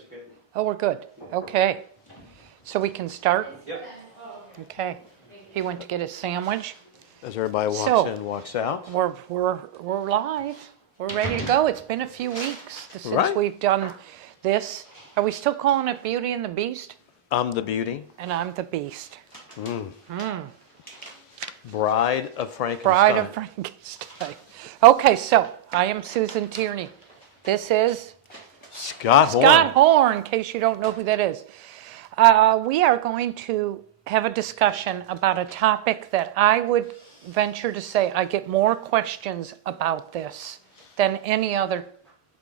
That's okay. Oh, we're good. Okay. So we can start? Yep. Okay. He went to get his sandwich. As everybody walks in and walks out. We're live. We're ready to go. It's been a few weeks since we've done this. Are we still calling it Beauty and the Beast? I'm the Beauty. And I'm the Beast. Bride of Frankenstein. Bride of Frankenstein. Okay, so I am Susan Tierney. This is Scott Horne. Scott Horne, in case you don't know who that is. We are going to have a discussion about a topic that I would venture to say I get more questions about this than any other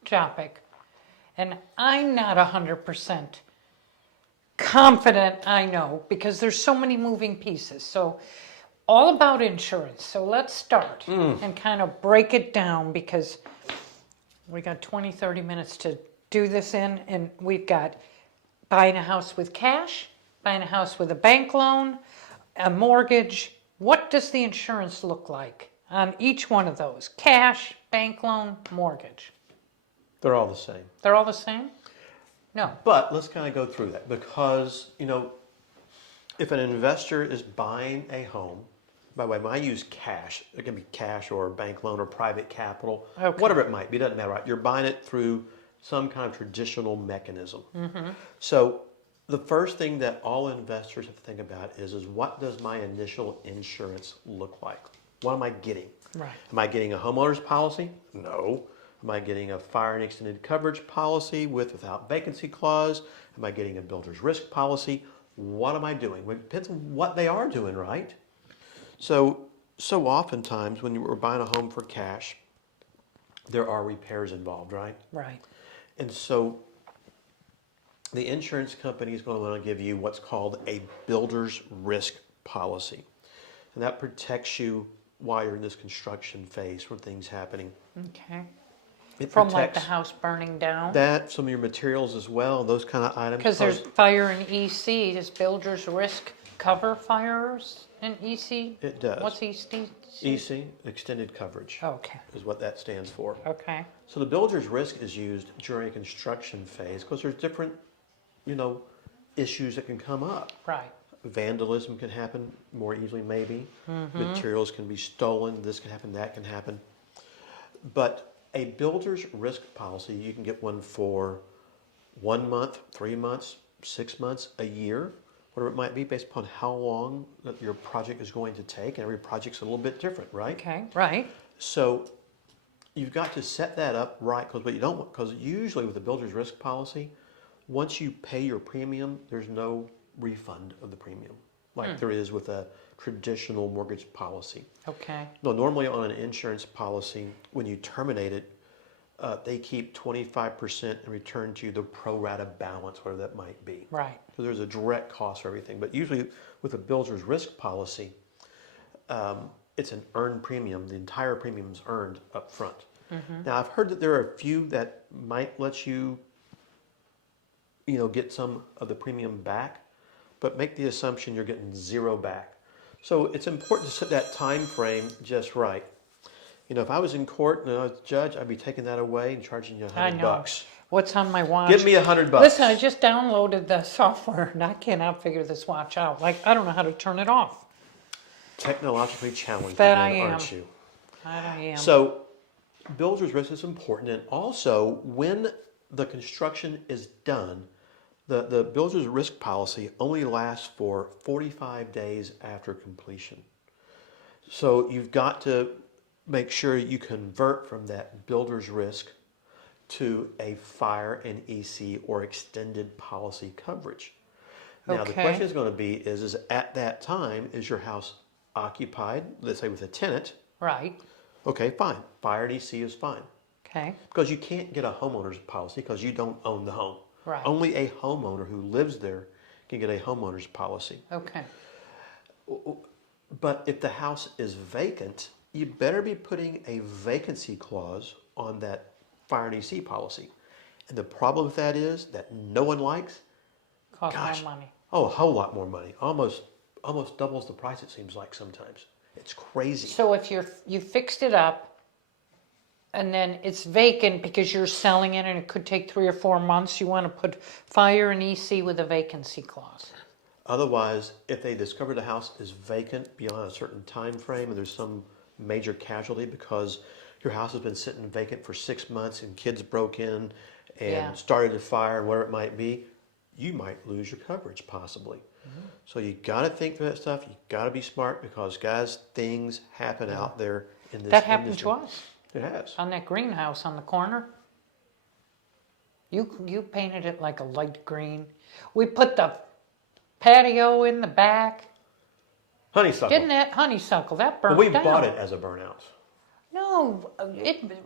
topic. And I'm not 100% confident I know, because there's so many moving pieces. So all about insurance. So let's start and kind of break it down, because we got 20, 30 minutes to do this in, and we've got buying a house with cash, buying a house with a bank loan, a mortgage. What does the insurance look like on each one of those? Cash, bank loan, mortgage. They're all the same. They're all the same? No. But let's kind of go through that, because, you know, if an investor is buying a home, by the way, when I use cash, it can be cash or bank loan or private capital, whatever it might be, doesn't matter, right? You're buying it through some kind of traditional mechanism. So the first thing that all investors have to think about is what does my initial insurance look like? What am I getting? Right. Am I getting a homeowner's policy? No. Am I getting a fire and extended coverage policy without vacancy clause? Am I getting a builder's risk policy? What am I doing? It depends on what they are doing, right? So oftentimes when you're buying a home for cash, there are repairs involved, right? Right. And so the insurance company is going to want to give you what's called a builder's risk policy. And that protects you while you're in this construction phase when things happening. Okay. It From like the house burning down? That, some of your materials as well, those kind of items. Because there's fire and EC. Does builder's risk cover fires and EC? It does. What's EC? EC, extended coverage, Okay. is what that stands for. Okay. So the builder's risk is used during a construction phase because there's different, issues that can come up. Right. Vandalism can happen more easily, maybe. Materials can be stolen. This can happen, that can happen. But a builder's risk policy, you can get one for 1 month, 3 months, 6 months, a year, whatever it might be, based upon how long that your project is going to take. And every project's a little bit different, right? Okay, right. So you've got to set that up right, because what you don't want, because usually with a builder's risk policy, once you pay your premium, there's no refund of the premium like there is with a traditional mortgage policy. Okay. No, normally on an insurance policy, when you terminate it, they keep 25% and return to you the pro rata balance, whatever that might be. Right. So there's a direct cost for everything. But usually with a builder's risk policy, it's an earned premium. The entire premium is earned up front. Now, I've heard that there are a few that might let you, get some of the premium back, but make the assumption you're getting zero back. So it's important to set that time frame just right. If I was in court and I was a judge, I'd be taking that away and charging you $100. What's on my watch? Give me $100. Listen, I just downloaded the software and I cannot figure this watch out. Like, I don't know how to turn it off. Technologically challenged That again, I am. aren't you? That I am. So builder's risk is important, and also when the construction is done, the builder's risk policy only lasts for 45 days after completion. So you've got to make sure you convert from that builder's risk to a fire and EC or extended policy coverage. Now the question is going to be is at that time, is your house occupied, let's say with a tenant? Right. Okay, fine. Fire and EC is fine. Okay. Because you can't get a homeowner's policy because you don't own the home. Right. Only a homeowner who lives there can get a homeowner's policy. Okay. But if the house is vacant, you better be putting a vacancy clause on that fire and EC policy. And the problem with that is that no one likes. Costs more money. Oh, a whole lot more money. Almost doubles the price, it seems like sometimes. It's crazy. So if you fixed it up and then it's vacant because you're selling it and it could take 3 or 4 months, you want to put fire and EC with a vacancy clause. Otherwise, if they discover the house is vacant beyond a certain time frame and there's some major casualty because your house has been sitting vacant for 6 months and kids broke in and Yeah. started a fire and whatever it might be, you might lose your coverage possibly. So you got to think through that stuff. You got to be smart because, guys, things happen out there in this That happened industry. to us It has. on that greenhouse on the corner. You painted it like a light green. We put the patio in the back. Honeysuckle. Didn't that honeysuckle, that burned But we down. bought it as a burnout. No,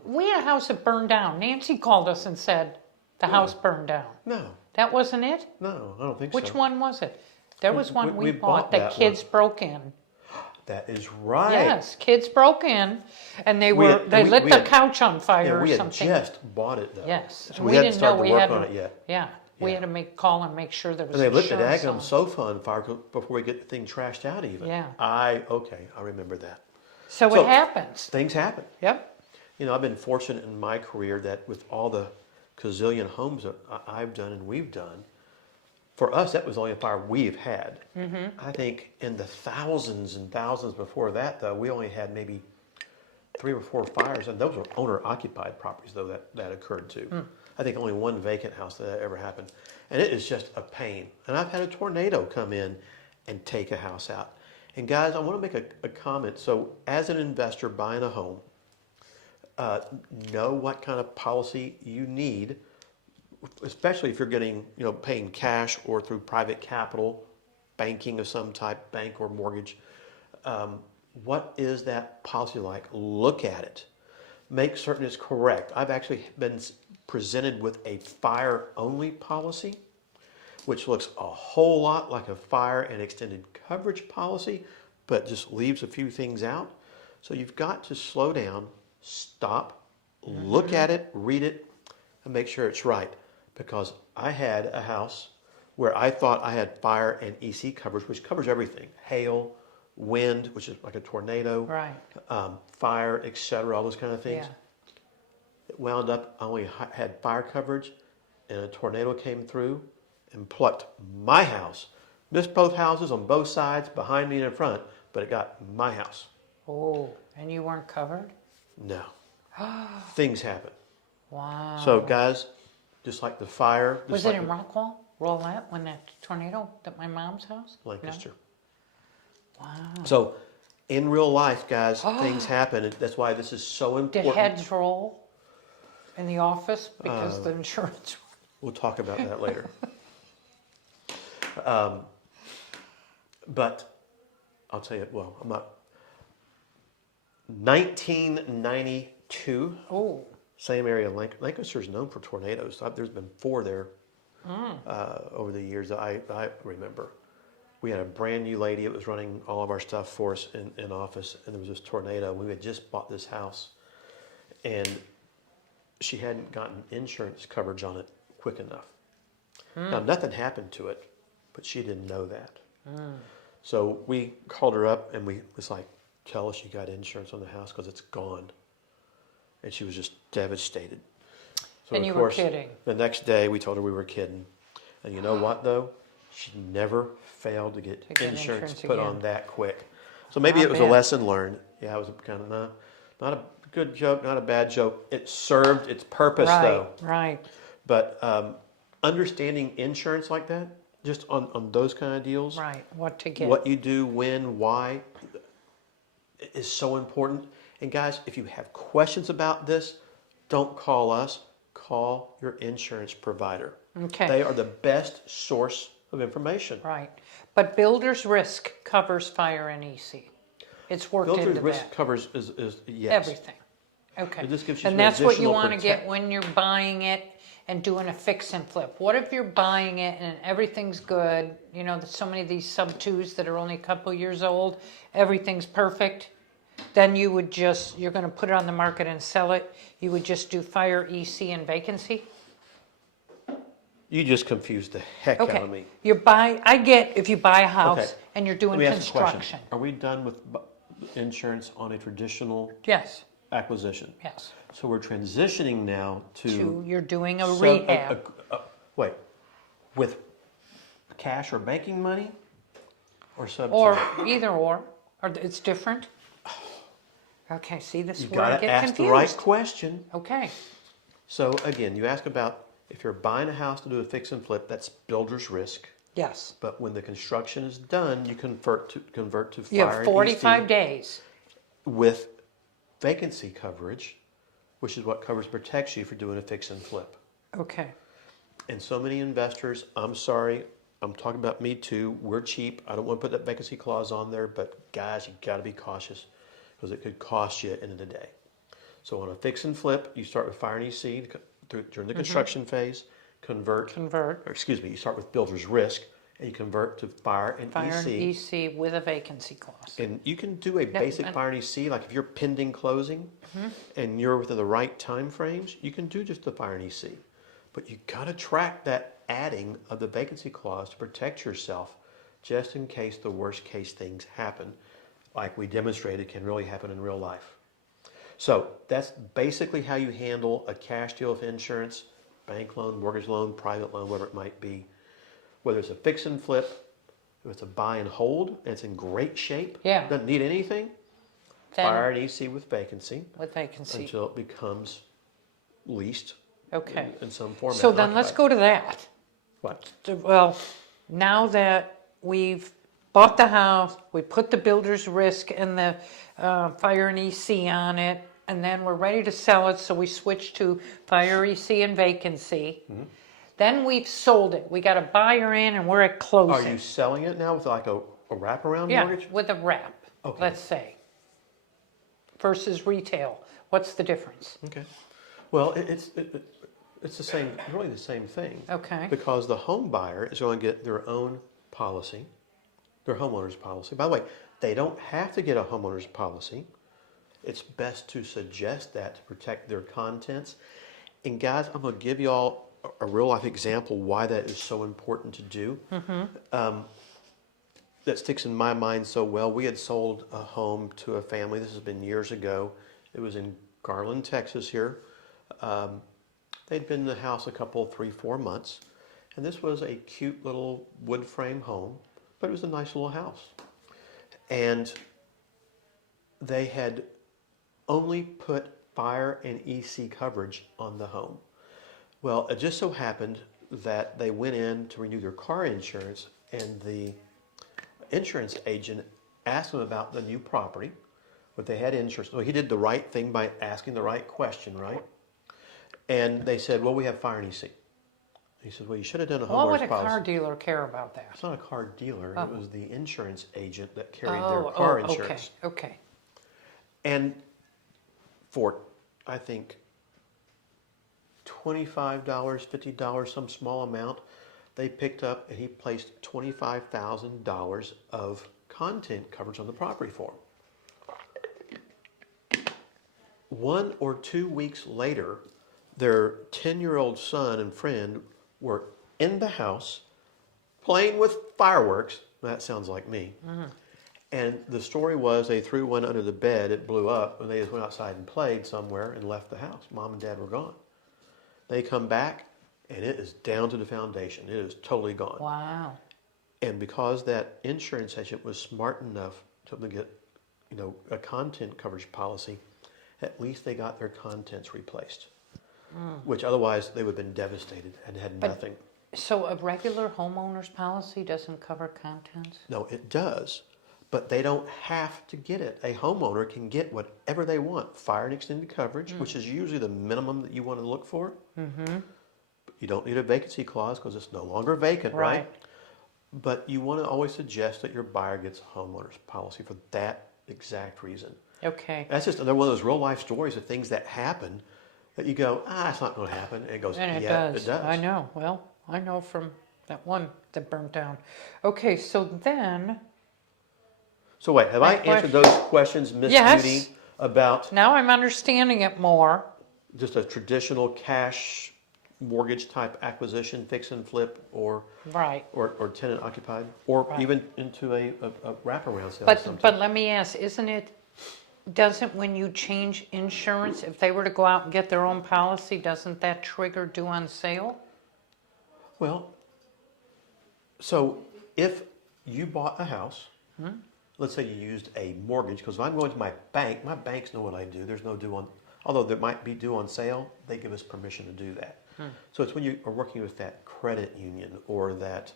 we had a house that burned down. Nancy called us and said the house burned down. No, That wasn't it? no, I don't think Which so. one was it? There was one we we bought bought that that kids broke in. That is right. Yes, kids broke in and they We were had- they we- lit we the had- couch on fire Yeah, or we had something. just bought it though. Yes, So we hadn't started to work on it yet. Yeah, we Yeah. had to make call and make sure there was And they lit the insurance daggum on it. sofa on fire before we get the thing trashed out even. Yeah. I remember that. So So- it happens. Things happen. Yep. You know, I've been fortunate in my career that with all the gazillion homes that I've done and we've done, for us, that was the only fire we've had. I think in the thousands and thousands before that, though, we only had maybe 3 or 4 fires, and those were owner-occupied properties, though, that occurred too. I think only one vacant house that ever happened. And it is just a pain. And I've had a tornado come in and take a house out. And guys, I want to make a comment. So as an investor buying a home, know what kind of policy you need, especially if you're getting, paying cash or through private capital, banking of some type, bank or mortgage. What is that policy like? Look at it. Make certain it's correct. I've actually been presented with a fire-only policy, which looks a whole lot like a fire and extended coverage policy, but just leaves a few things out. So you've got to slow down, stop, look at it, read it, and make sure it's right. Because I had a house where I thought I had fire and EC coverage, which covers everything. Hail, wind, which is like a tornado, Right. fire, etc., all those kind of things. Yeah. It wound up, I only had fire coverage, and a tornado came through and plucked my house. Missed both houses on both sides, behind me and in front, but it got my house. Oh, and you weren't covered? No. Things happen. Wow. So, guys, just like the fire. just Was like it in Rockwall, Roulette, when that tornado at my mom's house? Lancaster. No? Wow. So, in real life, guys, things happen. And that's why this is so Did important. heads roll in the office because the insurance? We'll talk about that later. But I'll tell you, well, I'm not. 1992, Oh, same area. Lancaster is known for tornadoes. There's been 4 there over the years that I remember. We had a brand new lady that was running all of our stuff for us in office, and there was this tornado. We had just bought this house, and she hadn't gotten insurance coverage on it quick enough. Now, nothing happened to it, but she didn't know that. So we called her up, and we was like, tell us you got insurance on the house because it's gone. And she was just devastated. So And of you were course, kidding. The next day we told her we were kidding. And you know what though? She never failed to get get insurance insurance put again. on that quick. So maybe Not it was a bad. lesson learned. Yeah, it was kind of not a good joke, not a bad joke. It served its purpose though. Right. But understanding insurance like that, just on those kind of deals, Right. What to get. what you do, when, why, is so important. And guys, if you have questions about this, don't call us. Call your insurance provider. Okay. They are the best source of information. Right. But builder's risk covers fire and EC. It's worked Builder's into risk that. covers is yes. Everything. Okay. It just gives you And some that's what you additional want to get protect- when you're buying it and doing a fix and flip. What if you're buying it and everything's good? You know, there's so many of these sub-2s that are only a couple years old. Everything's perfect. Then you would just, you're going to put it on the market and sell it. You would just do fire, EC, and vacancy. You just confused the heck out Okay. of me. I get if you buy a house Okay. and you're doing Let me ask you a question. construction. Are we done with insurance on a traditional? Yes. acquisition. Yes. So we're transitioning now to You're doing a so- rehab. wait, with cash or banking money, or subsidy? Or either or it's different. Okay, see, this is You've where I got to get ask confused. the right question. Okay, So again, you ask about if you're buying a house to do a fix and flip, that's builder's risk. yes. But when the construction is done, you convert to You fire have and 45 EC days. with vacancy coverage, which is what covers protects you for doing a fix and flip. Okay, And so many investors, I'm sorry, I'm talking about me too. We're cheap. I don't want to put that vacancy clause on there, but guys, you got to be cautious because it could cost you at the end of the day. So on a fix and flip, you start with fire and EC during the construction phase, convert. you start with builder's risk and you convert to fire and Fire and EC. EC with a vacancy clause. And you can do a basic fire and EC, like if you're pending closing and you're within the right time frames, you can do just the fire and EC. But you got to track that adding of the vacancy clause to protect yourself just in case the worst case things happen, like we demonstrated can really happen in real life. So that's basically how you handle a cash deal with insurance, bank loan, mortgage loan, private loan, whatever it might be. Whether it's a fix and flip, if it's a buy and hold, and it's in great shape, Yeah. doesn't need anything, Then fire and EC with vacancy with vacancy. until it becomes leased Okay. in some format. So then let's go to that. What? Well, now that we've bought the house, we put the builder's risk and the fire and EC on it, and then we're ready to sell it, so we switch to fire, EC, and vacancy. Then we've sold it. We got a buyer in, and we're at Are closing. you selling it now with like a wraparound Yeah, mortgage? with a wrap, Okay. let's say, versus retail. What's the difference? Okay. Well, it's the same, really the same thing. Okay. Because the home buyer is going to get their own policy, their homeowner's policy. By the way, they don't have to get a homeowner's policy. It's best to suggest that to protect their contents. And guys, I'm going to give you all a real life example why that is so important to do. That sticks in my mind so well. We had sold a home to a family. This has been years ago. It was in Garland, Texas here. They'd been in the house a couple, 3-4 months. And this was a cute little wood frame home, but it was a nice little house. And they had only put fire and EC coverage on the home. Well, it just so happened that they went in to renew their car insurance, and the insurance agent asked them about the new property, but they had insurance. So he did the right thing by asking the right question, right? And they said, well, we have fire and EC. He said, well, you should have done a What would homeowner's a policy. car dealer care about that? It's not a car dealer. Oh. It was the insurance agent that carried their car insurance. Okay. And for, I think, $25, $50, some small amount, they picked up and he placed $25,000 of content coverage on the property for them. 1 or 2 weeks later, their 10-year-old son and friend were in the house playing with fireworks. That sounds like me. And the story was they threw one under the bed, it blew up, and they just went outside and played somewhere and left the house. Mom and Dad were gone. They come back, and it is down to the foundation. It is totally gone. Wow. And because that insurance agent was smart enough to get, a content coverage policy, at least they got their contents replaced. Which otherwise they would have been devastated and had nothing. So a regular homeowner's policy doesn't cover contents? No, it does, but they don't have to get it. A homeowner can get whatever they want. Fire and extended coverage, which is usually the minimum that you want to look for. But you don't need a vacancy clause because it's no longer vacant, right? But you want to always suggest that your buyer gets a homeowner's policy for that exact reason. Okay. That's just another one of those real life stories of things that happen that you go, it's not going to happen. And it goes, And it yeah, does. it does. I know. Well, I know from that one that burnt down. Okay, so then, So wait, have I My answered those questions, Miss Yes. Beauty, about now I'm understanding it more. just a traditional cash mortgage type acquisition, fix and flip, or Right. tenant occupied, or Right. even into a wraparound sale But sometimes? let me ask, isn't it doesn't, when you change insurance, if they were to go out and get their own policy, doesn't that trigger due on sale? Well, so if you bought a house, let's say you used a mortgage, because if I'm going to my banks know what I do. There's no due on, although there might be due on sale, they give us permission to do that. So it's when you are working with that credit union or that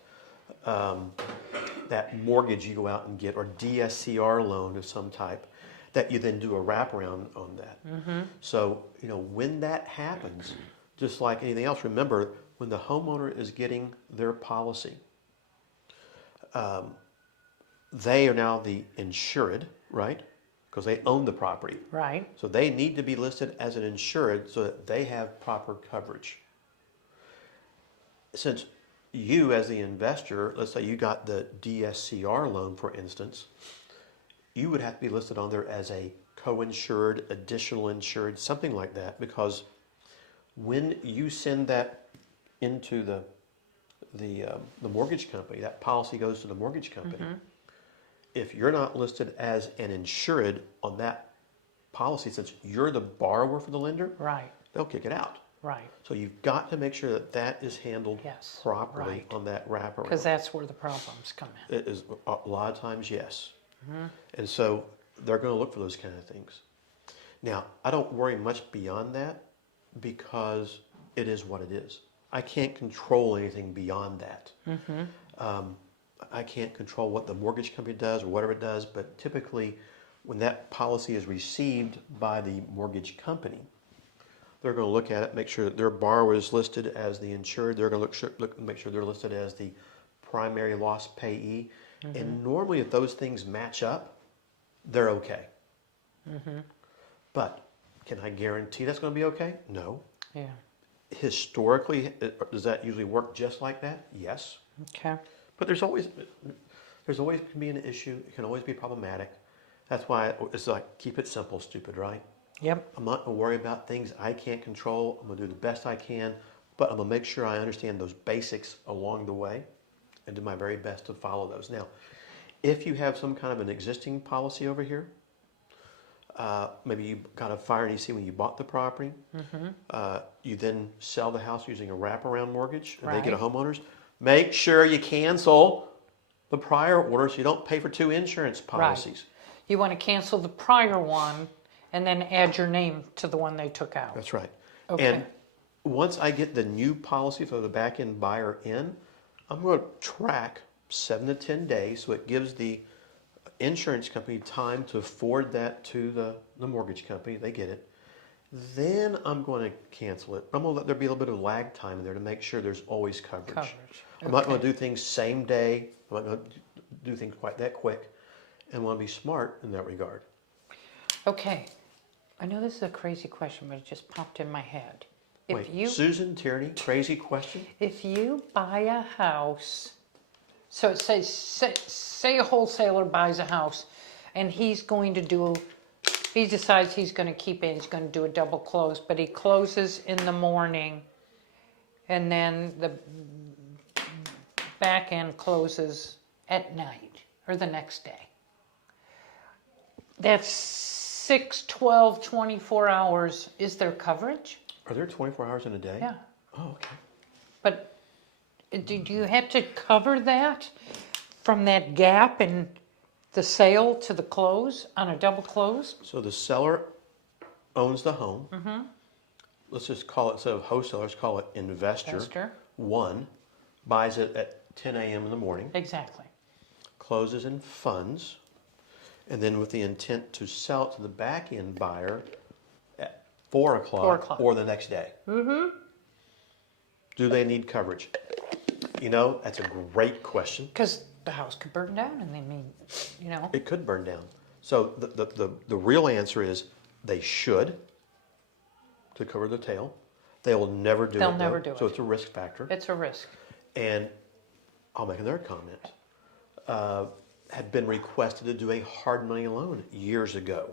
that mortgage you go out and get, or DSCR loan of some type, that you then do a wraparound on that. So, you know, when that happens, just like anything else, remember, when the homeowner is getting their policy, they are now the insured, right? Because they own the property. Right. So they need to be listed as an insured so that they have proper coverage. Since you, as the investor, let's say you got the DSCR loan, for instance, you would have to be listed on there as a co-insured, additional insured, something like that, because when you send that into the mortgage company, that policy goes to the mortgage company. If you're not listed as an insured on that policy, since you're the borrower for the lender, Right. they'll kick it out. Right. So you've got to make sure that that is handled Yes, properly right. on that wraparound. Because that's where the problems come in. It is a lot of times, yes. And so they're going to look for those kind of things. Now, I don't worry much beyond that because it is what it is. I can't control anything beyond that. I can't control what the mortgage company does or whatever it does, but typically when that policy is received by the mortgage company, they're going to look at it, make sure that their borrower is listed as the insured. They're going to make sure they're listed as the primary loss payee. And normally if those things match up, they're okay. But can I guarantee that's going to be okay? No. Yeah. Historically, does that usually work just like that? Yes. Okay. But there's always can be an issue. It can always be problematic. That's why it's like, keep it simple, stupid, right? Yep. I'm not going to worry about things I can't control. I'm going to do the best I can, but I'm going to make sure I understand those basics along the way and do my very best to follow those. Now, if you have some kind of an existing policy over here, maybe you got a fire and EC when you bought the property, you then sell the house using a wraparound mortgage, and they get a Right. homeowner's, make sure you cancel the prior order so you don't pay for two insurance policies. You want to cancel the prior one and then add your name to the one they took out. That's right. Okay. And once I get the new policy for the back end buyer in, I'm going to track 7 to 10 days, so it gives the insurance company time to forward that to the mortgage company. They get it. Then I'm going to cancel it. I'm going to let there be a little bit of lag time in there to make sure there's always coverage. I'm not going to do things same day. I'm not going to do things quite that quick. And want to be smart in that regard. Okay. I know this is a crazy question, but it just popped in my head. Wait, Susan Tierney, crazy question? If you buy a house, so it says, say a wholesaler buys a house and he decides he's going to keep it, he's going to do a double close, but he closes in the morning and then the back end closes at night or the next day. That's 6, 12, 24 hours. Is there coverage? Are there 24 hours in a day? Yeah. Oh, okay. But do you have to cover that from that gap in the sale to the close on a double close? So the seller owns the home. Let's just call it, instead of wholesalers, call it investor. One buys it at 10 a.m. in the morning, Exactly. closes in funds, and then with the intent to sell it to the back end buyer at 4 o'clock, 4 o'clock. or the next day. Do they need coverage? You know, that's a great question. Because the house could burn down and they mean, you know. It could burn down. So the real answer is they should, to cover the tail. They will never do it. They'll though. never do So it. it's a risk factor. It's a risk. And I'll make another comment. Had been requested to do a hard money loan years ago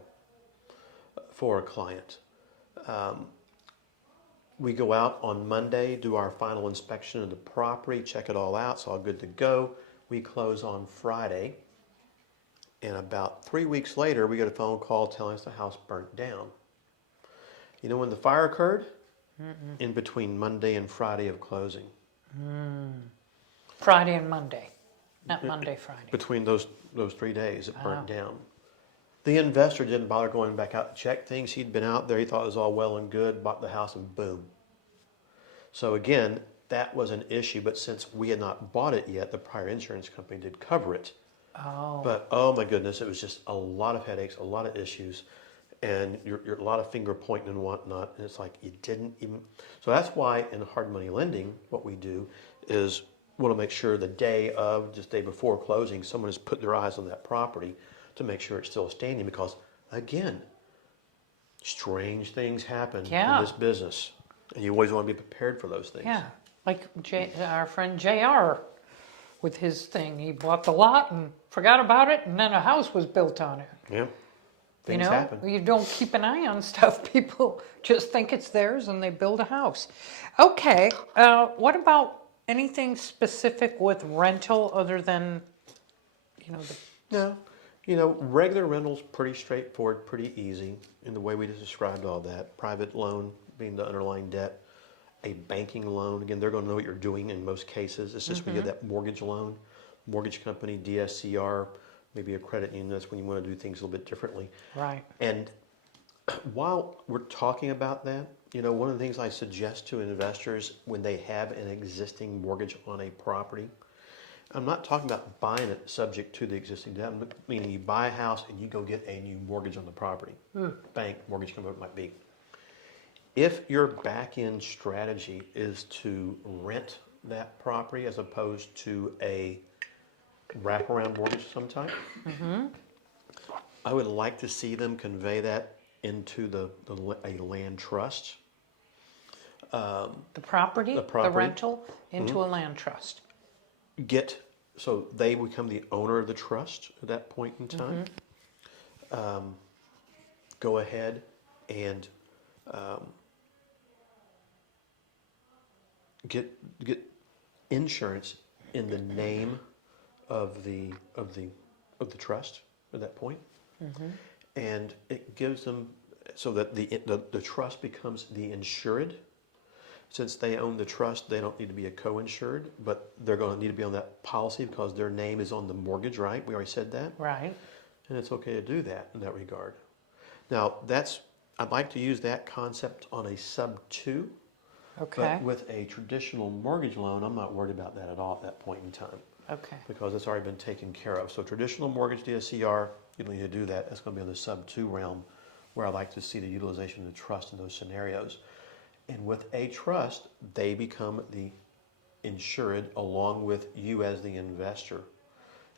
for a client. We go out on Monday, do our final inspection of the property, check it all out, it's all good to go. We close on Friday, And about 3 weeks later, we get a phone call telling us the house burnt down. You know when the fire occurred? In between Monday and Friday of closing. Friday and Monday, not Monday, Friday. Between those 3 days, it burnt down. The investor didn't bother going back out to check things. He'd been out there. He thought it was all well and good, bought the house, and boom. So again, that was an issue. But since we had not bought it yet, the prior insurance company did cover it. Oh. But oh my goodness, it was just a lot of headaches, a lot of issues, and you're a lot of finger pointing and whatnot. And it's like you didn't even. So that's why in hard money lending, what we do is we want to make sure the day of, just day before closing, someone has put their eyes on that property to make sure it's still standing, because again, strange things happen in this business, and you always want to be prepared for those things. Yeah, like our friend JR with his thing. He bought the lot and forgot about it, and then a house was built on it. Yeah, things happen. You don't keep an eye on stuff. People just think it's theirs and they build a house. Okay, what about anything specific with rental other than, No. You know, regular rental's pretty straightforward, pretty easy in the way we just described all that. Private loan being the underlying debt. A banking loan, again, they're going to know what you're doing in most cases. It's just when you get that mortgage loan, mortgage company, DSCR, maybe a credit union. That's when you want to do things a little bit differently. Right. And while we're talking about that, one of the things I suggest to investors when they have an existing mortgage on a property, I'm not talking about buying it subject to the existing debt, meaning you buy a house and you go get a new mortgage on the property. Bank, mortgage company, whatever it might be. If your back-end strategy is to rent that property as opposed to a wraparound mortgage of some type, I would like to see them convey that into a land trust. The property, the rental, into a land trust. So they become the owner of the trust at that point in time. Go ahead and get insurance in the name of the trust at that point, and it gives them so that the trust becomes the insured. Since they own the trust, they don't need to be a co-insured, but they're going to need to be on that policy because their name is on the mortgage, right? We already said that. Right. And it's okay to do that in that regard. Now, I'd like to use that concept on a sub-2. Okay. But with a traditional mortgage loan, I'm not worried about that at all at that point in time. Okay. Because it's already been taken care of. So traditional mortgage DSCR, you don't need to do that. That's going to be in the sub-2 realm, where I like to see the utilization of the trust in those scenarios. And with a trust, they become the insured along with you as the investor. And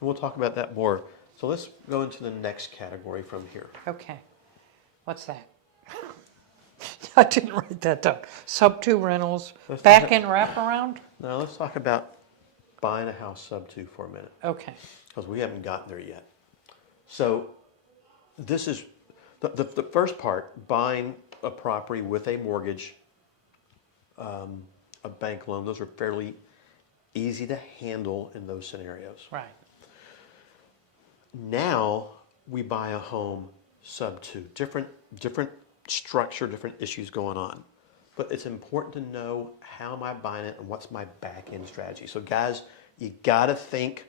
we'll talk about that more. So let's go into the next category from here. Okay. What's that? I didn't write that down. Sub-2 rentals, back-end wraparound? Now let's talk about buying a house sub-2 for a minute. Okay. Because we haven't gotten there yet. So this is the first part, buying a property with a mortgage, a bank loan. Those are fairly easy to handle in those scenarios. Right. Now we buy a home sub-2. Different structure, different issues going on. But it's important to know how am I buying it and what's my back-end strategy. So guys, you got to think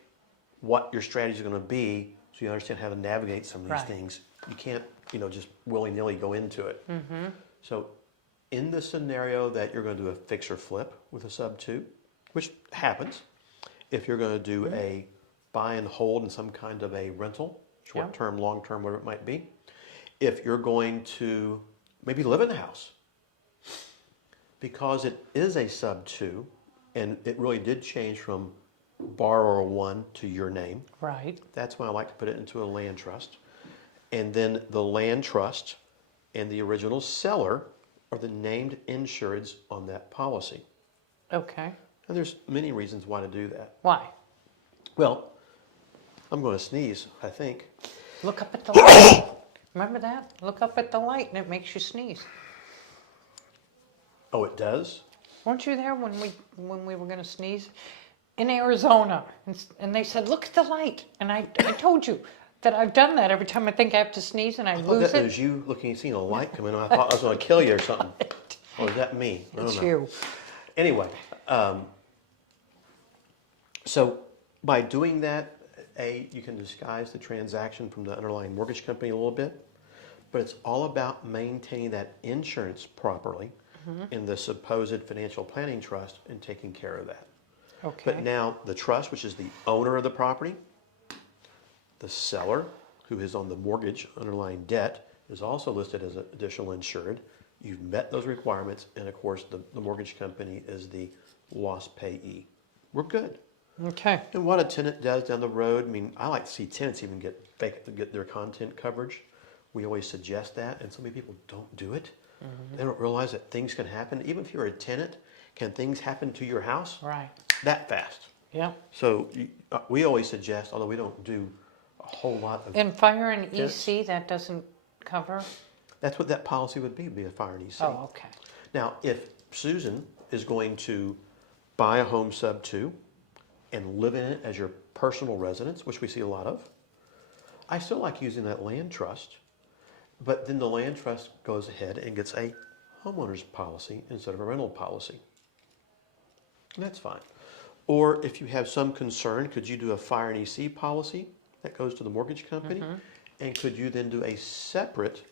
what your strategy is going to be so you understand how to navigate some of these things. You can't, just willy-nilly go into it. So in the scenario that you're going to do a fix or flip with a sub-2, which happens, if you're going to do a buy and hold in some kind of a rental, short-term, long-term, whatever it might be, if you're going to maybe live in the house, because it is a sub-2, and it really did change from borrower 1 to your name. Right. That's why I like to put it into a land trust. And then the land trust and the original seller are the named insureds on that policy. Okay. And there's many reasons why to do that. Why? Well, I'm going to sneeze, I think. Look up at the light. Remember that? Look up at the light and it makes you sneeze. Oh, it does? Weren't you there when we were going to sneeze? In Arizona. And they said, look at the light. And I told you, that I've done that every time I think I have to sneeze and I thought lose that it. was you looking, seeing a light come in. I thought I was going to kill you or something. Or is that me? I don't It's know. you. Anyway, so by doing that, you can disguise the transaction from the underlying mortgage company a little bit, but it's all about maintaining that insurance properly in the supposed financial planning trust and taking care of that. Okay. But now the trust, which is the owner of the property, the seller, who is on the mortgage underlying debt, is also listed as an additional insured. You've met those requirements, and of course the mortgage company is the loss payee. We're good. Okay. And what a tenant does down the road, I mean, I like to see tenants even get their content coverage. We always suggest that, and so many people don't do it. They don't realize that things can happen. Even if you're a tenant, can things happen to your house Right. that fast? Yeah. So we always suggest, although we don't do a whole lot of... And fire and Yes. EC, that doesn't cover? That's what that policy would be a fire and EC. Oh, okay. Now, if Susan is going to buy a home sub 2 and live in it as your personal residence, which we see a lot of, I still like using that land trust, but then the land trust goes ahead and gets a homeowner's policy instead of a rental policy. And that's fine. Or if you have some concern, could you do a fire and EC policy that goes to the mortgage company? And could you then do a separate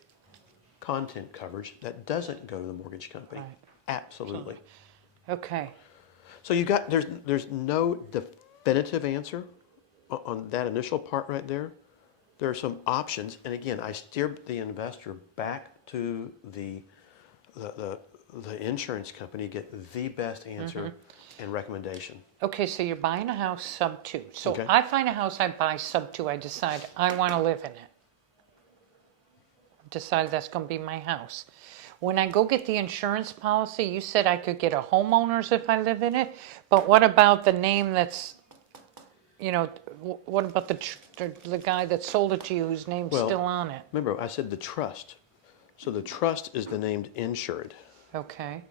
content coverage that doesn't go to the mortgage company? Right. Absolutely. Okay. So you got there's no definitive answer on that initial part right there. There are some options, and again, I steer the investor back to the insurance company, get the best answer and recommendation. Okay, so you're buying a house sub 2. So Okay. I find a house, I buy sub 2, I decide I want to live in it. Decide that's going to be my house. When I go get the insurance policy, you said I could get a homeowner's if I live in it, but what about the name that's, you know, what about the guy that sold it to you whose name's Well, still on it? Remember, I said the trust. So the trust is the named insured Okay,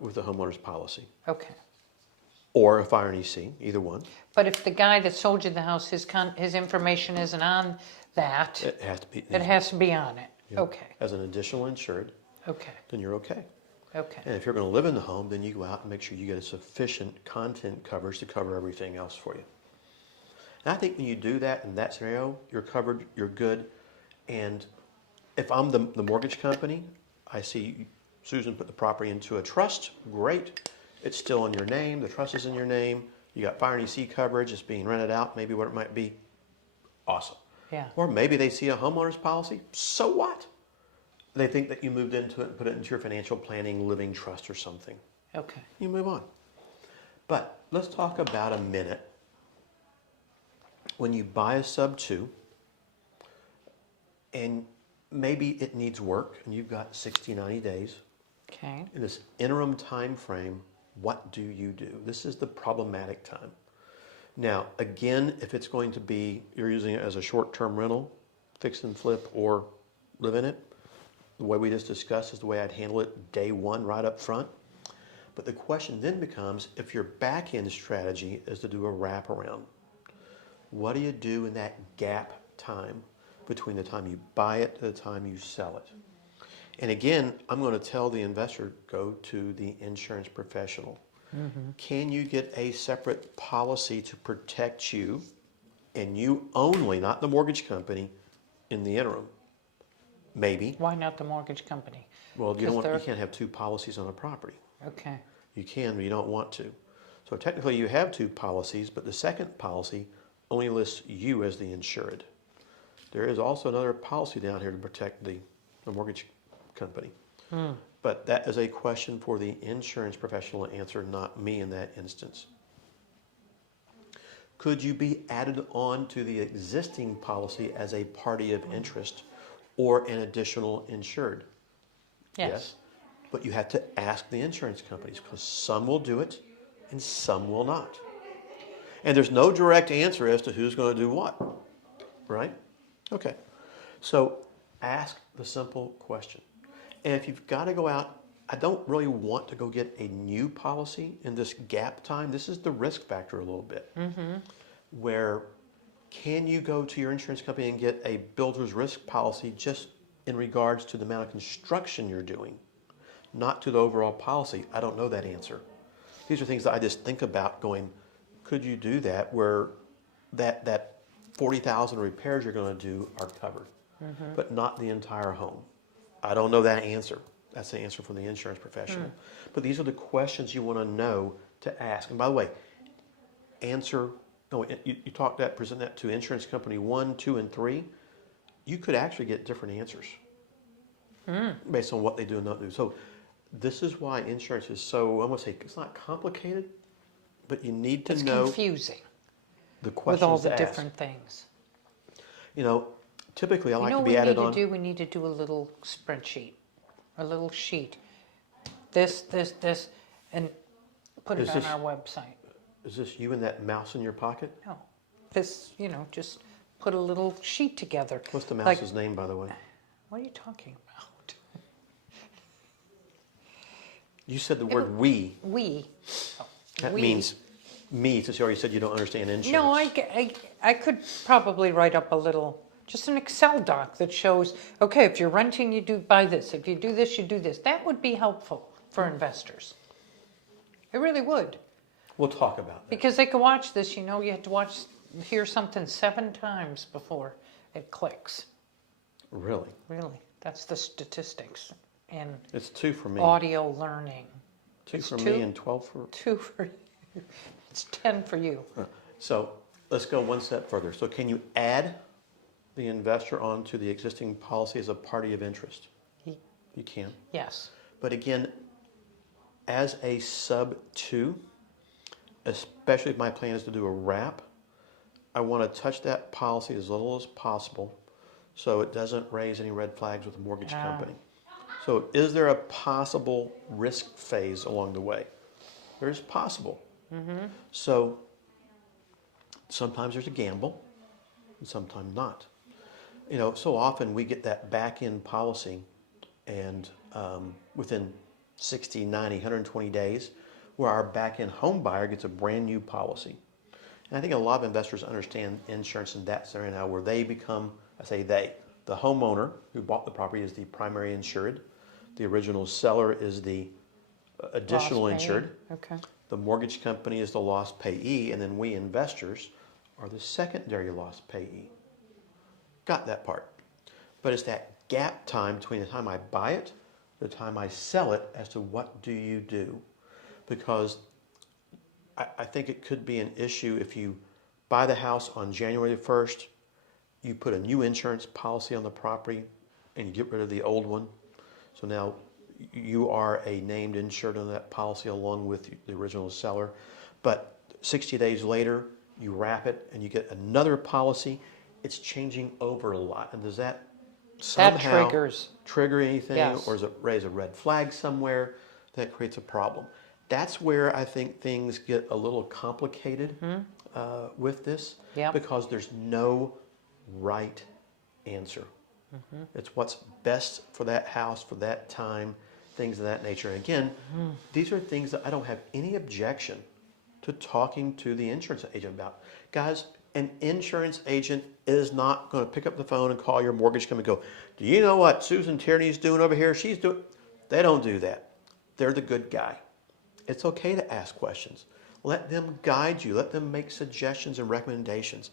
with the homeowner's policy, okay. or a fire and EC, either one. But if the guy that sold you the house, his information isn't on that, It has to be. it has to be on it. Yeah. Okay, As an additional insured, okay, then you're okay. okay. And if you're going to live in the home, then you go out and make sure you get a sufficient content coverage to cover everything else for you. And I think when you do that in that scenario, you're covered, you're good. And if I'm the mortgage company, I see Susan put the property into a trust, great. It's still in your name, the trust is in your name, you got fire and EC coverage, it's being rented out, maybe what it might be, awesome. Yeah. Or maybe they see a homeowner's policy, so what? They think that you moved into it and put it into your financial planning living trust or something. Okay. You move on. But let's talk about a minute. When you buy a sub 2, and maybe it needs work, and you've got 60, 90 days. Okay. In this interim time frame, what do you do? This is the problematic time. Now, again, if it's going to be, you're using it as a short-term rental, fix and flip, or live in it, the way we just discussed is the way I'd handle it day one right up front. But the question then becomes, if your back-end strategy is to do a wraparound, what do you do in that gap time between the time you buy it to the time you sell it? And again, I'm going to tell the investor, go to the insurance professional. Can you get a separate policy to protect you and you only, not the mortgage company, in the interim? Maybe. Why not the mortgage company? Well, you Because can't have two policies on a property. Okay. You can, but you don't want to. So technically you have two policies, but the second policy only lists you as the insured. There is also another policy down here to protect the mortgage company. But that is a question for the insurance professional to answer, not me in that instance. Could you be added on to the existing policy as a party of interest or an additional insured? Yes. But you have to ask the insurance companies, because some will do it and some will not. And there's no direct answer as to who's going to do what, right? Okay. So ask the simple question. And if you've got to go out, I don't really want to go get a new policy in this gap time. This is the risk factor a little bit, where can you go to your insurance company and get a builder's risk policy just in regards to the amount of construction you're doing, not to the overall policy? I don't know that answer. These are things that I just think about going, could you do that where that 40,000 repairs you're going to do are covered, but not the entire home? I don't know that answer. That's the answer from the insurance professional. But these are the questions you want to know to ask. And by the way, you talk that, present that to insurance company 1, 2, and 3. You could actually get different answers based on what they do and not do. So this is why insurance is so, I'm going to say, it's not complicated, but you need to know. It's confusing The questions with all the to ask. different things. You know, typically I like to what be we added need on. to do? We need to do a little spreadsheet, a little sheet. This, and put it Is on this- our website. Is this you and that mouse in your pocket? No, this, just put a little sheet together. What's the Like- mouse's name, by the way? What are you talking about? You said the word we. We. That we. means me, since you already said you don't understand insurance. No, I could probably write up a little, just an Excel doc that shows, okay, if you're renting, you buy this. If you do this, you do this. That would be helpful for investors. It really would. We'll talk about that. Because they could watch this, you have to hear something 7 times before it clicks. Really? Really, that's the statistics in It's 2 for me. audio learning. 2 It's for 2? me and 12 for... 2 for you. It's 10 for you. So let's go one step further. So can you add the investor onto the existing policy as a party of interest? You can. Yes. But again, as a sub 2, especially if my plan is to do a wrap, I want to touch that policy as little as possible so it doesn't raise any red flags with the mortgage company. So is there a possible risk phase along the way? There's possible. So sometimes there's a gamble and sometimes not. So often we get that back-end policy and within 60, 90, 120 days, where our back-end home buyer gets a brand new policy. And I think a lot of investors understand insurance in that scenario now, where they become, the homeowner who bought the property is the primary insured. The original seller is the additional Loss insured. payee. Okay. The mortgage company is the loss payee, and then we investors are the secondary loss payee. Got that part. But it's that gap time between the time I buy it, the time I sell it, as to what do you do. Because I think it could be an issue if you buy the house on January the 1st, you put a new insurance policy on the property, and you get rid of the old one. So now you are a named insured on that policy along with the original seller. But 60 days later, you wrap it and you get another policy. It's changing over a lot. And does that somehow trigger anything? Yes. Or does it raise a red flag somewhere that creates a problem? That's where I think things get a little complicated with this, because there's no right answer. It's what's best for that house, for that time, things of that nature. And again, these are things that I don't have any objection to talking to the insurance agent about. Guys, an insurance agent is not going to pick up the phone and call your mortgage company and go, do you know what Susan Tierney's doing over here? She's doing... They don't do that. They're the good guy. It's okay to ask questions. Let them guide you. Let them make suggestions and recommendations.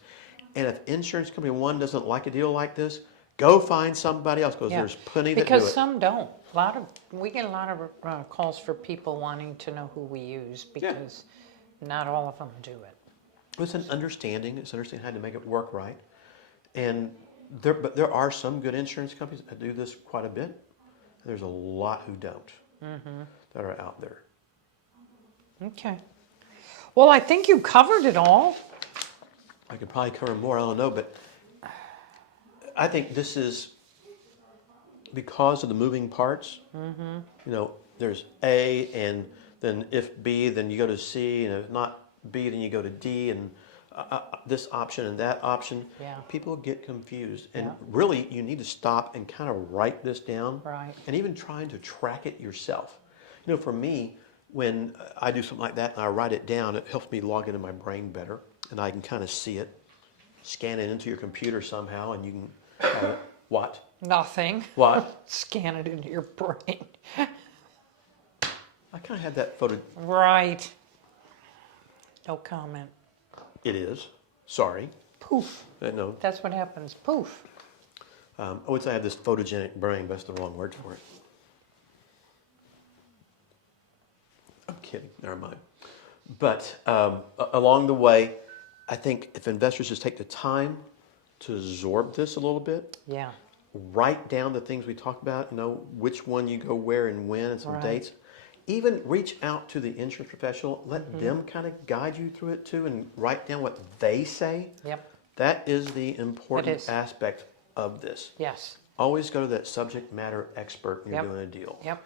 And if insurance company 1 doesn't like a deal like this, go find somebody else, because there's plenty that do it. Because some don't. We get a lot of calls for people wanting to know who we use, because not all of them do it. It's an understanding. It's understanding how to make it work right. But there are some good insurance companies that do this quite a bit. There's a lot who don't that are out there. Okay. Well, I think you covered it all. I could probably cover more, I don't know, but I think this is because of the moving parts. There's A, and then if B, then you go to C, and if not B, then you go to D, and this option and that option. People get confused. And really, you need to stop and kind of write this down. Right. And even trying to track it yourself. For me, when I do something like that and I write it down, it helps me log it in my brain better, and I can kind of see it. scan it into your computer somehow, and you can have it. What? Nothing. What? Scan it into your brain. I kind of had that photo. Right. No comment. It is. Sorry. Poof. No. That's what happens. Poof. I would say I have this photogenic brain, but that's the wrong word for it. I'm kidding. Never mind. But along the way, I think if investors just take the time to absorb this a little bit, Yeah. write down the things we talked about, which one you go where and when and some Right. dates. Even reach out to the insurance professional, let Mm-hmm. them kind of guide you through it too, and write down what they say. Yep. That is the important is. aspect of this. Yes. Always go to that subject matter expert when you're Yep. doing a deal. Yep.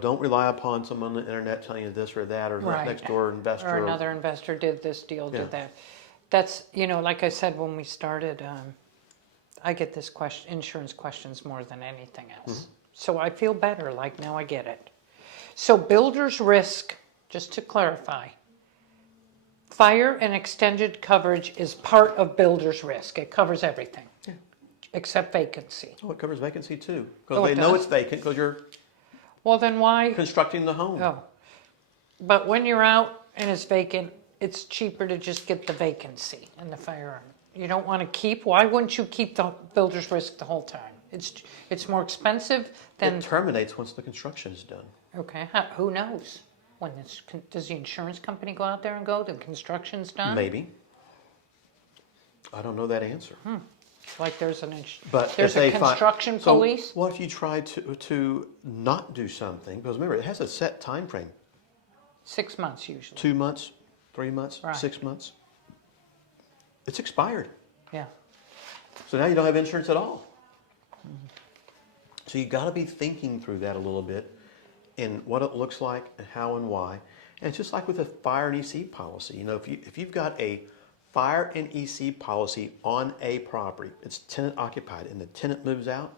Don't rely upon someone on the internet telling you this or that, or Right. that next door investor. Or another investor did this deal, Yeah. did that. That's, like I said when we started, I get this insurance questions more than anything else. Mm-hmm. So I feel better, like now I get it. So builder's risk, just to clarify, fire and extended coverage is part of builder's risk. It covers everything, except vacancy. Oh, it covers vacancy too, Oh, because it they know does? it's vacant because you're Well, then why? constructing the home. Oh, but when you're out and it's vacant, it's cheaper to just get the vacancy and the firearm. You don't want to keep. Why wouldn't you keep the builder's risk the whole time? It's more expensive than. It terminates once the construction is done. Okay, who knows? When does the insurance company go out there and go? The construction's done. Maybe. I don't know that answer. Like there's But there's if a they construction so police. what if you try to not do something? Because remember, it has a set time frame. 6 months usually. 2 months, 3 months, Right. 6 months. It's expired. Yeah. So now you don't have insurance at all. So you got to be thinking through that a little bit and what it looks like and how and why. And it's just like with a fire and EC policy. If you've got a fire and EC policy on a property, it's tenant occupied, and the tenant moves out,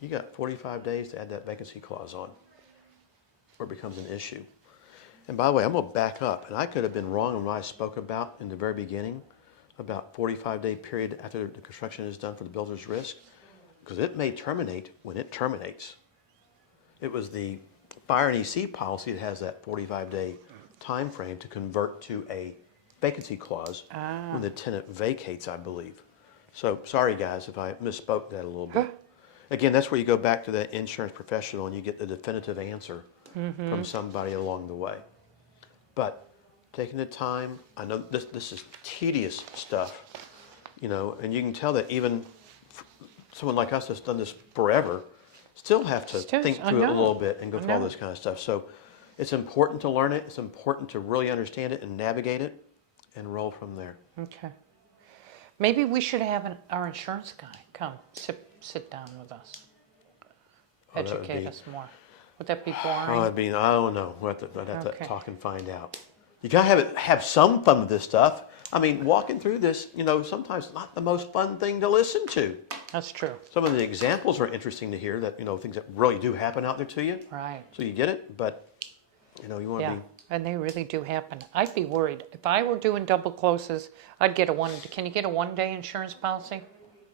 you got 45 days to add that vacancy clause on, or it becomes an issue. And by the way, I'm going to back up, and I could have been wrong in what I spoke about in the very beginning, about 45-day period after the construction is done for the builder's risk, because it may terminate when it terminates. It was the fire and EC policy that has that 45-day time frame to convert to a vacancy clause when the tenant vacates, I believe. So sorry guys if I misspoke that a little bit. Again, that's where you go back to that insurance professional and you get the definitive answer from somebody along the way. But taking the time, I know this is tedious stuff, and you can tell that even someone like us that's done this forever still have to think through it a little bit and go through all this kind of stuff. So it's important to learn it. It's important to really understand it and navigate it and roll from there. Okay. Maybe we should have our insurance guy come sit down with us. Oh, that would Educate be- us more. Would that be Oh, boring? I don't know. I'd have Okay. to talk and find out. You gotta have some fun with this stuff. I mean, walking through this, sometimes not the most fun thing to listen to. That's true. Some of the examples are interesting to hear that, things that really do happen out there to you. Right. So you get it, but, you want to Yeah. be, And they really do happen. I'd be worried. If I were doing double closes, I'd get can you get a 1-day insurance policy?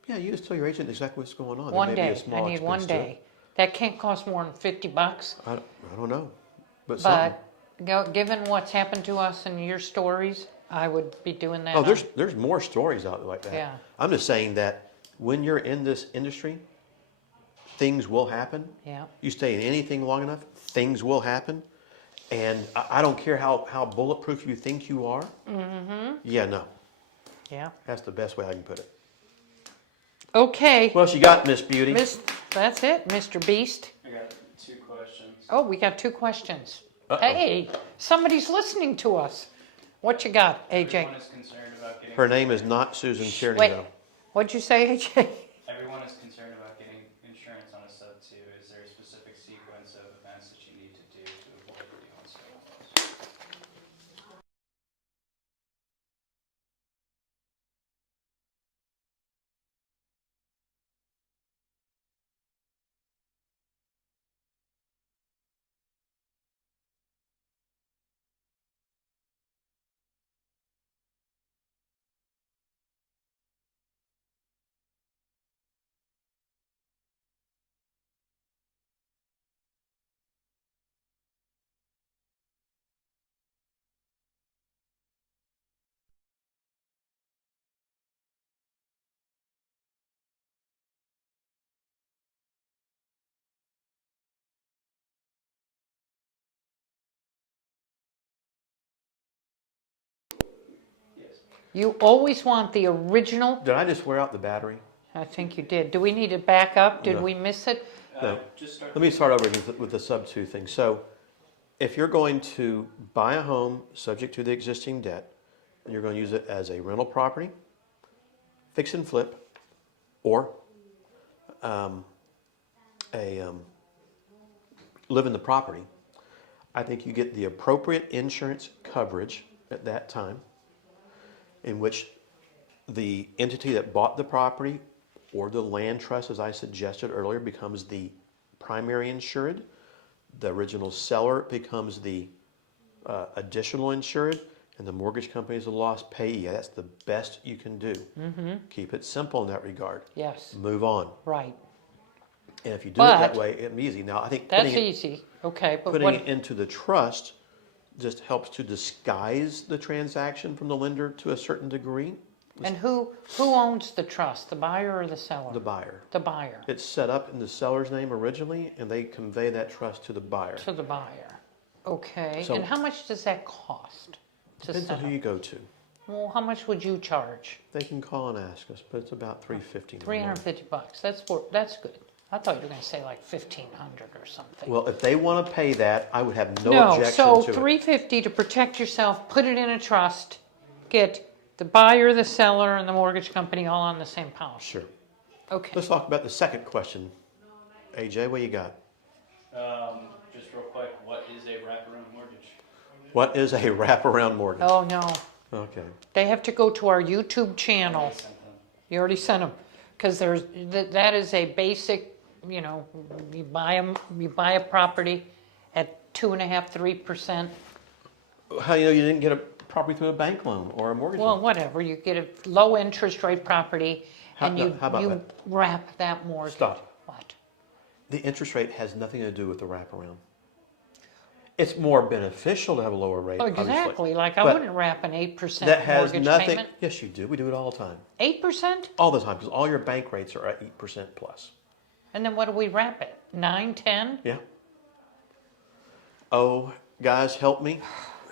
yeah, you just tell your agent exactly what's going on. There One may be a day. small I need one expense to it. day. That can't cost more than $50. I don't know, but some. But given what's happened to us and your stories, I would be doing that. Oh, there's more stories out there like that. Yeah. I'm just saying that when you're in this industry, things will happen. Yeah. You stay in anything long enough, things will happen. And I don't care how bulletproof you think you are. Mm-hmm. Yeah, no. Yeah. That's the best way I can put it. Okay. What else you got, Miss Beauty? That's it, Mr. Beast. I got 2 questions. Oh, we got 2 questions. Uh-oh. Hey, somebody's listening to us. What you got, AJ? Everyone is concerned about getting. Her name is not Susan Tierney, Wait, though. what'd you say, AJ? Everyone is concerned about getting insurance on a sub 2. Is there a specific sequence of events that you need to do to avoid doing so? You always want the original. Did I just wear out the battery? I think you did. Do we need to back up? Did No. we miss it? No. Just start. Let me start over with the sub 2 thing. So if you're going to buy a home subject to the existing debt, and you're going to use it as a rental property, fix and flip, or live in the property, I think you get the appropriate insurance coverage at that time, in which the entity that bought the property or the land trust, as I suggested earlier, becomes the primary insured. The original seller becomes the additional insured, and the mortgage company is the lost payee. That's the best you can do. Keep it simple in that regard. Yes. Move on. Right. And if you do it that But- way, it's easy. Now, I think That's easy. Okay, but putting what? it into the trust just helps to disguise the transaction from the lender to a certain degree. And who owns the trust? The buyer or the seller? The buyer. The buyer. It's set up in the seller's name originally, and they convey that trust to the buyer. To the buyer. Okay. So- and how much does that cost to Depends on set who up? you go to. Well, how much would you charge? They can call and ask us, but it's about $350. $350. That's good. I thought you were going to say like $1,500 or something. Well, if they want to pay that, I would have no No, objection so to it. $350 to protect yourself, put it in a trust, get the buyer, the seller, and the mortgage company all on the same policy. Sure. Okay. Let's talk about the second question. AJ, what you got? Just real quick, what is a wraparound mortgage? What is a wraparound mortgage? Oh, no. Okay. They have to go to our YouTube channel. You already sent them. Because that is a basic, you buy a property at 2.5%, 3%. How do you know you didn't get a property through a bank loan or a mortgage Well, loan? whatever. You get a low interest rate property and How about you that? wrap that mortgage. Stop. What? The interest rate has nothing to do with the wraparound. It's more beneficial to have a lower rate, Oh, obviously. exactly. Like I But wouldn't wrap an 8% that has mortgage nothing. payment. Yes, you do. We do it all the time. 8%? All the time, because all your bank rates are at 8% plus. And then what do we wrap it? 9, 10? Yeah. Oh, guys, help me.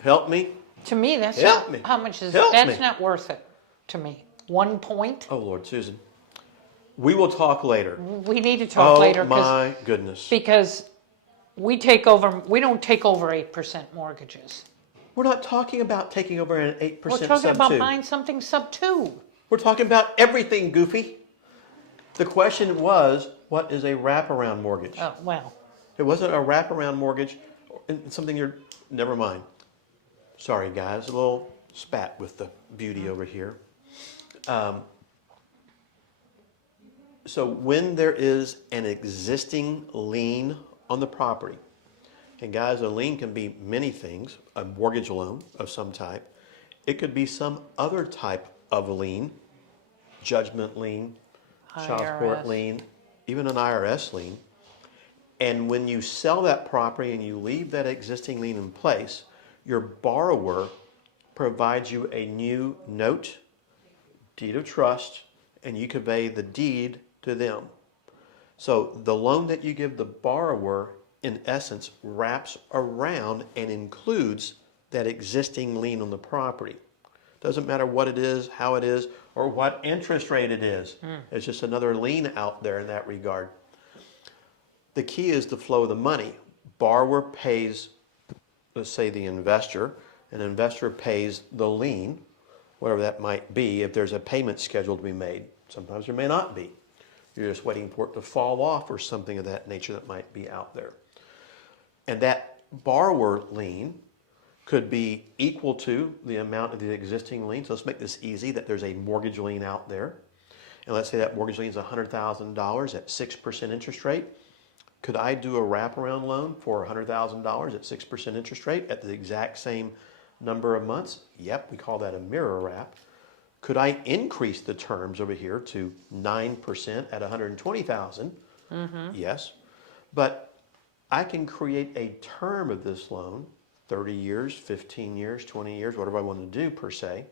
Help me. To me, that's Help not, me. how much is Help that's me. not worth it to me. 1 point? Oh, Lord, Susan. We will talk later. We need to talk Oh, later my goodness. because we don't take over 8% mortgages. We're not talking about taking over an 8% We're talking sub about 2. buying something sub 2. We're talking about everything, Goofy. The question was, what is a wraparound mortgage? Oh, well, It wasn't a wraparound mortgage. Something you're... Never mind. Sorry, guys. A little spat with the beauty over here. So when there is an existing lien on the property, and guys, a lien can be many things, a mortgage loan of some type. It could be some other type of lien, judgment lien, child support IRS. lien, even an IRS lien. And when you sell that property and you leave that existing lien in place, your borrower provides you a new note, deed of trust, and you convey the deed to them. So the loan that you give the borrower, in essence, wraps around and includes that existing lien on the property. Doesn't matter what it is, how it is, or what interest rate it is. It's just another lien out there in that regard. The key is the flow of the money. Borrower pays, let's say, the investor. An investor pays the lien, whatever that might be, if there's a payment scheduled to be made. Sometimes there may not be. You're just waiting for it to fall off or something of that nature that might be out there. And that borrower lien could be equal to the amount of the existing lien. So let's make this easy, that there's a mortgage lien out there. And let's say that mortgage lien is $100,000 at 6% interest rate. Could I do a wraparound loan for $100,000 at 6% interest rate at the exact same number of months? Yep, we call that a mirror wrap. Could I increase the terms over here to 9% at $120,000? Yes. But I can create a term of this loan, 30 years, 15 years, 20 years, whatever I want to do per se,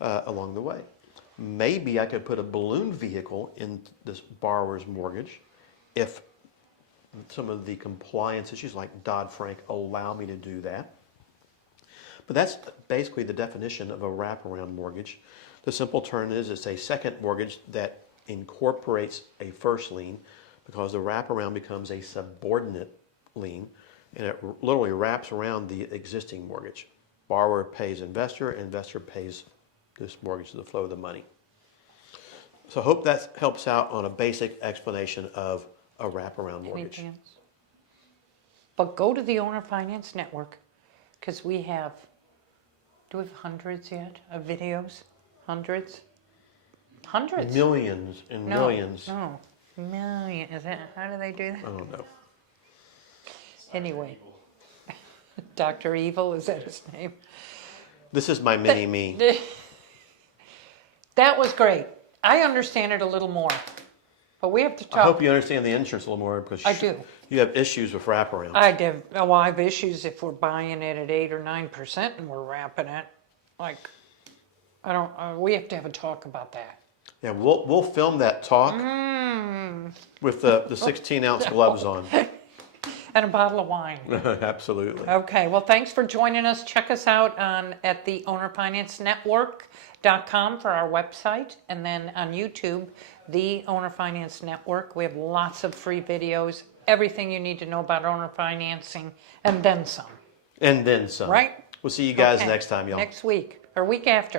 along the way. Maybe I could put a balloon vehicle in this borrower's mortgage if some of the compliance issues like Dodd-Frank allow me to do that. But that's basically the definition of a wraparound mortgage. The simple term is it's a second mortgage that incorporates a first lien because the wraparound becomes a subordinate lien and it literally wraps around the existing mortgage. Borrower pays investor, investor pays this mortgage to the flow of the money. So I hope that helps out on a basic explanation of a wraparound mortgage. Anything else? But go to the Owner Finance Network, because we have, do we have hundreds yet of videos? Hundreds? Hundreds? Millions and millions. No, million. Is that, how do they do that? I don't know. Anyway. Dr. Evil, is that his name? This is my mini-me. That was great. I understand it a little more, but we have to I talk. hope you understand the insurance a little more because I do. you have issues with wraparound. I do. Well, I have issues if we're buying it at 8 or 9% and we're wrapping it. Like, I don't. We have to have a talk about that. Yeah, we'll film that talk with the 16-ounce gloves on. And a bottle of wine. Absolutely. Okay. Well, thanks for joining us. Check us out at the ownerfinancenetwork.com for our website, and then on YouTube, the Owner Finance Network. We have lots of free videos, everything you need to know about owner financing, and then some. And then some. Right? We'll see you guys Okay. next time, y'all. Next week or week after.